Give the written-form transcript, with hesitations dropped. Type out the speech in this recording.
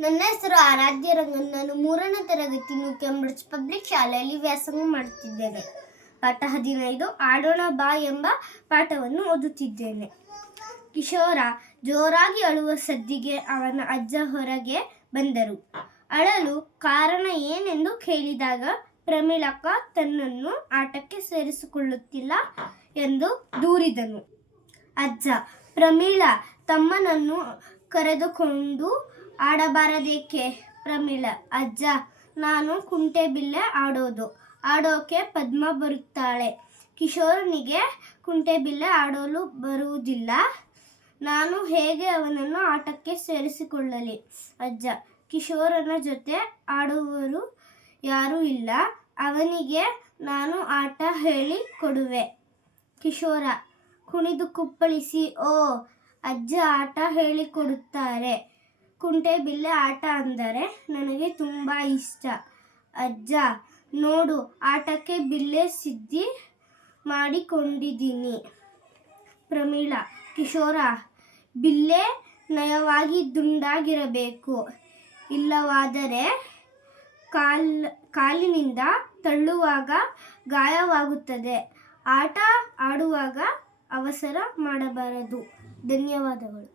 ನನ್ನ ಹೆಸರು ಆರಾಧ್ಯ ರಂಗನ್. ನಾನು 3ನೇ ತರಗತಿ ಕೇಂಬ್ರಿಡ್ಜ್ ಪಬ್ಲಿಕ್ ಶಾಲೆಯಲ್ಲಿ ವ್ಯಾಸಂಗ ಮಾಡುತ್ತಿದ್ದೇನೆ. ಪಾಠ 15 ಆಡೋಣ ಬಾ ಎಂಬ ಪಾಠವನ್ನು ಓದುತ್ತಿದ್ದೇನೆ. ಕಿಶೋರ ಜೋರಾಗಿ ಅಳುವ ಸದ್ದಿಗೆ ಅವನ ಅಜ್ಜ ಹೊರಗೆ ಬಂದರು. ಅಳಲು ಕಾರಣ ಏನೆಂದು ಕೇಳಿದಾಗ ಪ್ರಮೀಳಕ್ಕ ತನ್ನನ್ನು ಆಟಕ್ಕೆ ಸೇರಿಸಿಕೊಳ್ಳುತ್ತಿಲ್ಲ ಎಂದು ದೂರಿದನು. ಅಜ್ಜ, ಪ್ರಮೀಳ ತಮ್ಮನನ್ನು ಕರೆದುಕೊಂಡು ಆಡಬಾರದೇಕೆ? ಪ್ರಮೀಳ, ಅಜ್ಜ, ನಾನು ಕುಂಟೆಬಿಲ್ಲೆ ಆಡೋಕೆ ಪದ್ಮ ಬರುತ್ತಾಳೆ. ಕಿಶೋರನಿಗೆ ಕುಂಟೆಬಿಲ್ಲೆ ಆಡಲು ಬರುವುದಿಲ್ಲ. ನಾನು ಹೇಗೆ ಅವನನ್ನು ಆಟಕ್ಕೆ ಸೇರಿಸಿಕೊಳ್ಳಲಿ? ಅಜ್ಜ, ಕಿಶೋರನ ಜೊತೆ ಆಡುವವರು ಯಾರೂ ಇಲ್ಲ. ಅವನಿಗೆ ನಾನು ಆಟ ಹೇಳಿ ಕೊಡುವೆ. ಕಿಶೋರ ಕುಣಿದು ಕುಪ್ಪಳಿಸಿ, ಓ, ಅಜ್ಜ ಆಟ ಹೇಳಿಕೊಡುತ್ತಾರೆ. ಕುಂಟೆಬಿಲ್ಲೆ ಆಟ ಅಂದರೆ ನನಗೆ ತುಂಬ ಇಷ್ಟ. ಅಜ್ಜ, ನೋಡು, ಆಟಕ್ಕೆ ಬಿಲ್ಲೆ ಸಿದ್ಧಿ ಮಾಡಿಕೊಂಡಿದ್ದೀನಿ. ಪ್ರಮೀಳ, ಕಿಶೋರ, ಬಿಲ್ಲೆ ನಯವಾಗಿ ದುಂಡಾಗಿರಬೇಕು. ಇಲ್ಲವಾದರೆ ಕಾಲಿನಿಂದ ತಳ್ಳುವಾಗ ಗಾಯವಾಗುತ್ತದೆ. ಆಟ ಆಡುವಾಗ ಅವಸರ ಮಾಡಬಾರದು. ಧನ್ಯವಾದಗಳು.